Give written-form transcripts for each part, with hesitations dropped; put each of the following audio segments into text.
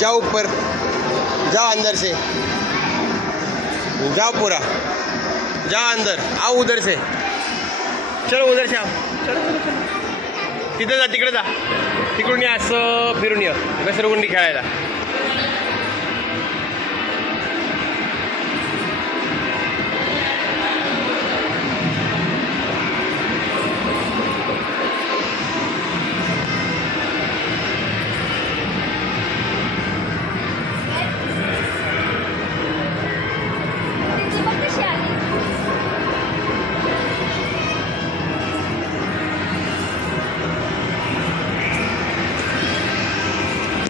जाओ ऊपर, जाओ अंदर से, जाओ पूरा, जाओ अंदर, आओ उधर से, चलो उधर से आओ, चलो चलो चलो, तिथे जा, तिकडे जा, तिकडून या, असं फिरून या घसरगुंडी खेळायला.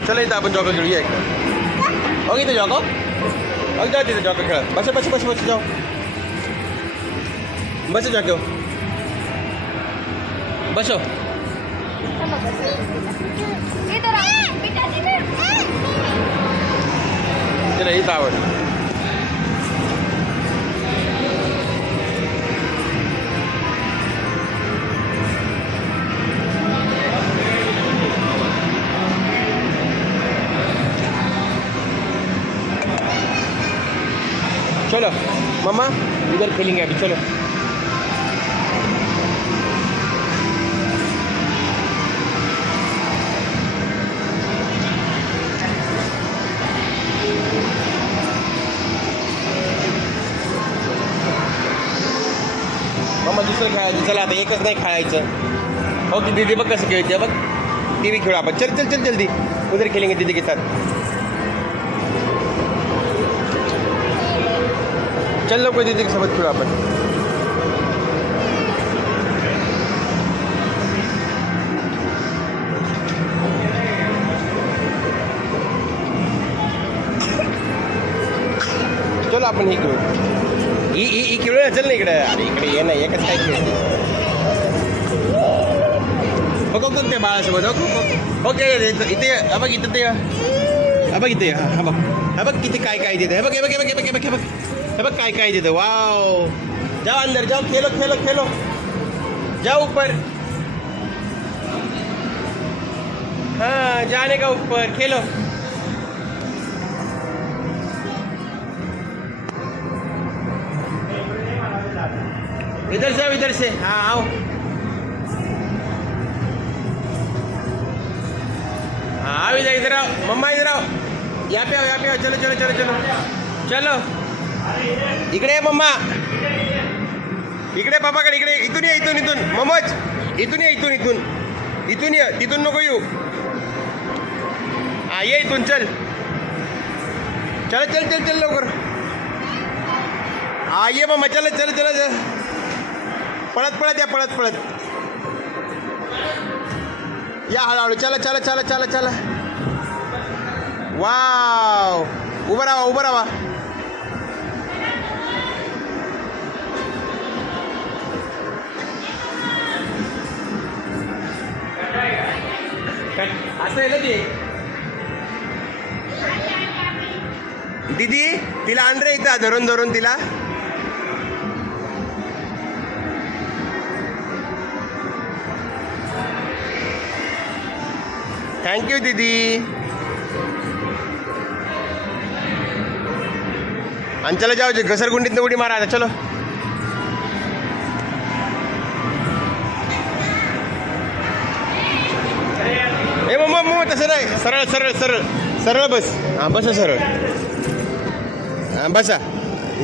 चला इथं आपण जॉगर खेळूया एकदा. हो इथं जॉगर, हो जाऊ तिथं जॉगर खेळत. बस बस बस बस जाऊ, बस जॉगर, बसो. तिला हीच आवड. चलो मम्मा इधर खेलेंगे अभी, चलो. मम्मा दुसरं खेळायचं. चला आता एकच नाही खेळायचं. हो की दीदी बघ कसं खेळते बघ. टी व्ही खेळू आपण. चल चल चल जल्दी, उधर खेलेंगे दीदी के साथ. चल लवकर दीदी के सोबत खेळू आपण. चलो आपण हे खेळू. ही खेळू ना. चल ना इकडे. अरे इकडे ये ना. एकच काय खेळते. बघ बघ ते बाळासोबत. ओके इथे बघ. इथं ते बघ इथे. हा बघ. हा बघ किती काय काय देतं. हे बघ हे बघ हे बघ हे बघ हे बघ हे बघ हे बघ काय काय देतं. वाव. जाओ अंदर जाओ. खेलो खेलो खेलो. जाओ ऊपर. हाँ जाने का ऊपर. खेलो. इधर से आओ. इधर से. हाँ आओ. हाँ आओ इधर. इधर आओ मम्मा. इधर आओ. यहाँ पे आओ. यहाँ पे आओ. चलो चलो चलो चलो चलो. इकडे ये मम्मा. इकडे पापाकडे. इकडे. इथून ये. इथून इथून मम्मच. इथून ये. इथून इथून इथून ये. तिथून नको येऊ. हा ये इथून. चल चल चल चल चल लवकर. हा ये मम्मा. चल चल चल चल. पळत पळत या. पळत पळत या. हळूहळू. चला चला चला चला चला. वाव. उभं राहा. उभं राहा. असं आहे ना ते. दीदी तिला आण रे इथं. धरून धरून तिला. थँक्यू दीदी. आणि चला जाऊ. घसरगुंडीत उडी मारा आता. चलो. ए मम्मा मम्मा तसं नाही. सरळ सरळ सरळ सरळ बस. हां बसा सरळ. हां बसा.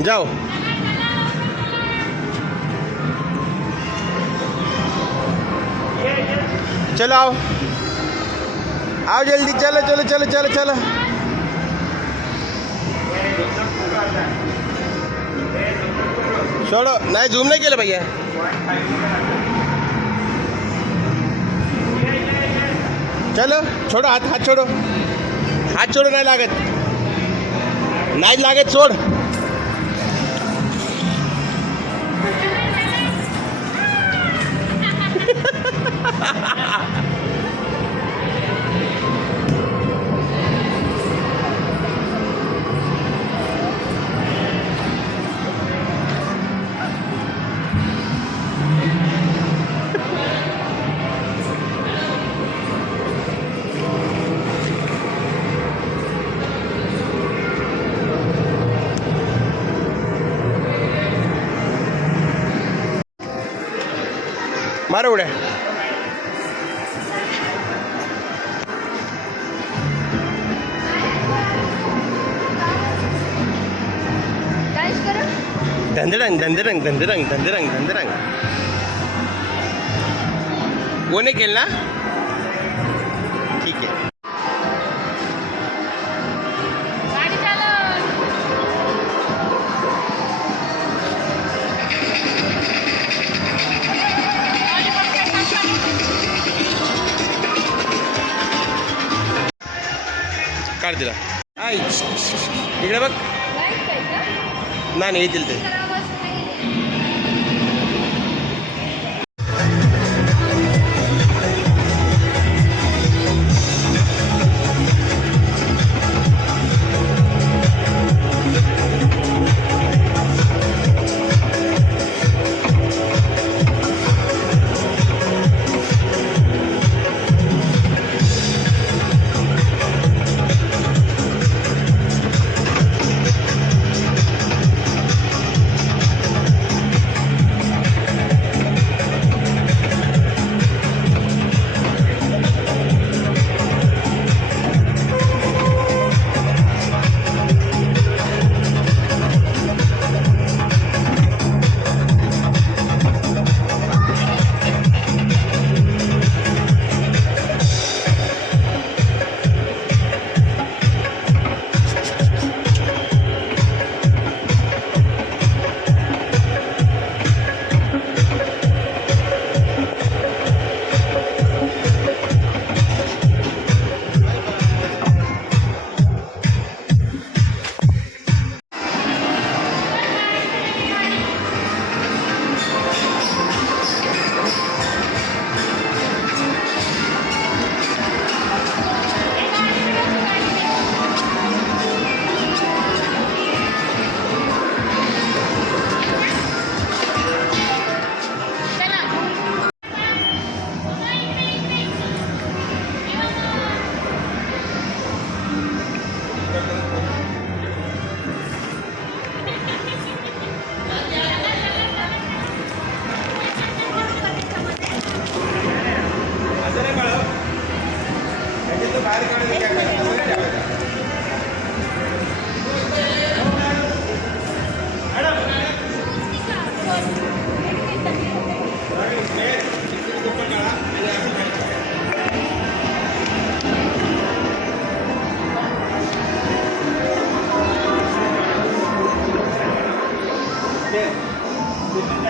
जाओ. चलो आओ. आओ जल्दी. चलो चलो चलो चलो चलो. छोड़ो. नाही झूम नाही केलं भैया. चलो छोड़ो. हाथ हाथ छोड़ो. हाथ छोड़ो. नाही लागत. नाही लागत. सोड. मार उड्या. धंदरंग धंदरंग धंदरंग धंदरंग धंदरंग. कोणी केलं ना. ठीक आहे. काढ तिला. आई इकडे बघ. नाही येतील ते.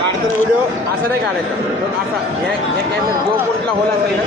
काढताना व्हिडिओ असं नाही काढायचा. तो असा या कॅमेरा जो कुठला होल असेल ना